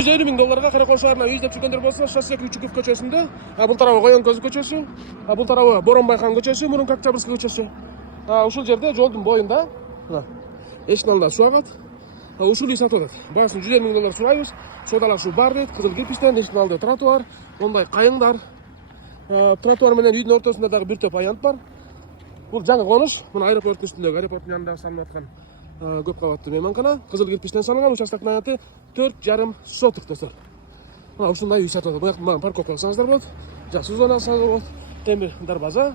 150 000 долларга Каракөл шаарына үй издеп жүргөндөр болсо, шоссе Күйчүков көчөсүндө, бул тарабы Коен көзү көчөсү, бул тарабы Боронбай-хан көчөсү, мурунку Октябрьский көчөсү. Ушул жерде жолдун боюнда, эшиктин алдында суу агат. Ушул үй сатып атат. Баасын 150 000 доллар сурайбыз. Содалар ушул бар дейт, кызыл кирпичтен, эшиктин алдында тротуар, мондай кайыңдар. Тротуар менен үйдүн ортосунда дагы бир топ аянт бар. Бул жаңы конуш, мына аэропорттун үстүндөгү, аэропорттун жанында салынып аткан көп кабаттуу мейманкана, кызыл кирпичтен салынган, участоктун аянты 4,5 соток достор. Мына ушундай үй сатып атат. Буяктан мага парковка алсаңыздар болот. Жакшы зона алсаңыздар болот. Темир дарбаза,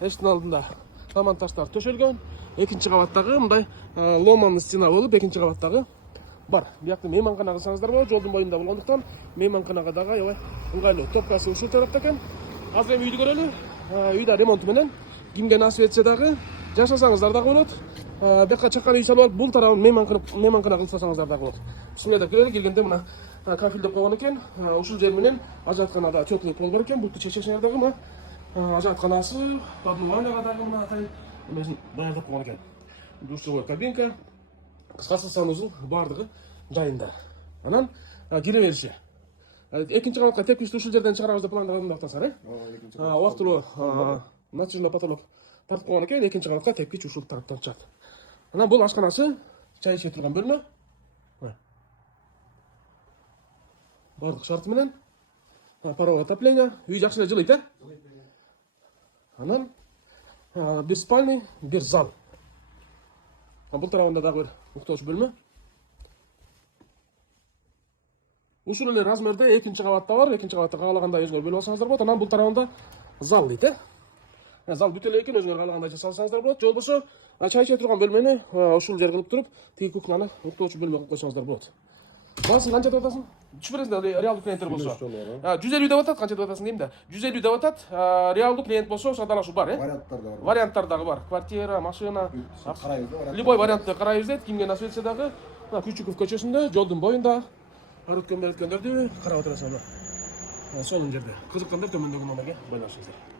эшиктин алдында таман таштар төшөлгөн. Экинчи кабаттагы мындай ломанный стена болуп, экинчи кабаттагы бар. Буякта мейманкана кылсаңыздар болот, жолдун боюнда болгондуктан мейманканага дагы аябай ыңгайлуу. Топкасы ушул тарапта экен. Азыр эми үйдү көрөлү. Үйдө ремонту менен кимге насип этсе дагы жашасаңыздар дагы болот. Бияка чакан үй салып, бул тарабын мейманкана кылсаңыздар дагы болот. Бисмилля деп келели, келгенде мына кафель деп койгон экен. Ушул жер менен ажыратканада чөтүлүк болуп бар экен. Бул чечешеңер дагы мына ажыратканасы, подмывальныйга дагы мына атайын эмесин даярдап койгон экен. Душевой кабинка, кыскасы санузел бардыгы жайында. Анан кире бериши. Экинчи кабатка тепкичти ушул жерден чыгарабыз деп пландаган атасың, убактылуу натяжный потолок тартып койгон экен. Экинчи кабатка тепкич ушул тараптан чыгат. Анан бул ашканасы, чай иче турган бөлмө. Бардык шарты менен. Паровое отопление, үй жакшы эле жылыйт, Анан бир спальный, бир зал. Бул тарабында дагы бир уктоочу бөлмө. Ушул эле размерде экинчи кабатта бар. Экинчи кабатта каалагандай өзүңөр бөлүп алсаңыздар болот. Анан бул тарабында зал дейт, Зал бүт эле экен, өзүңөр каалагандай жасасаңыздар болот. Же болбосо чай иче турган бөлмөнү ушул жер кылып туруп, тиги кухняны уктоочу бөлмө кылып койсоңуздар болот. Баасын канча деп атасың? Түшүп бересиң да реалдуу клиенттер болсо. 150 деп атат, канча деп атасың дейм да. 150 деп атат. Реалдуу клиент болсо ошондо ушул бар, Варианттар да бар. Варианттар дагы бар. Квартира, машина, карайбыз да. Любой вариантты карайбыз дейт. Кимге насип этсе дагы, Күйчүков көчөсүндө, жолдун боюнда өткөндөрдү карап отурасыңар. Сонун жерде. Кызыккандар төмөндөгү номерге байланышыңыздар.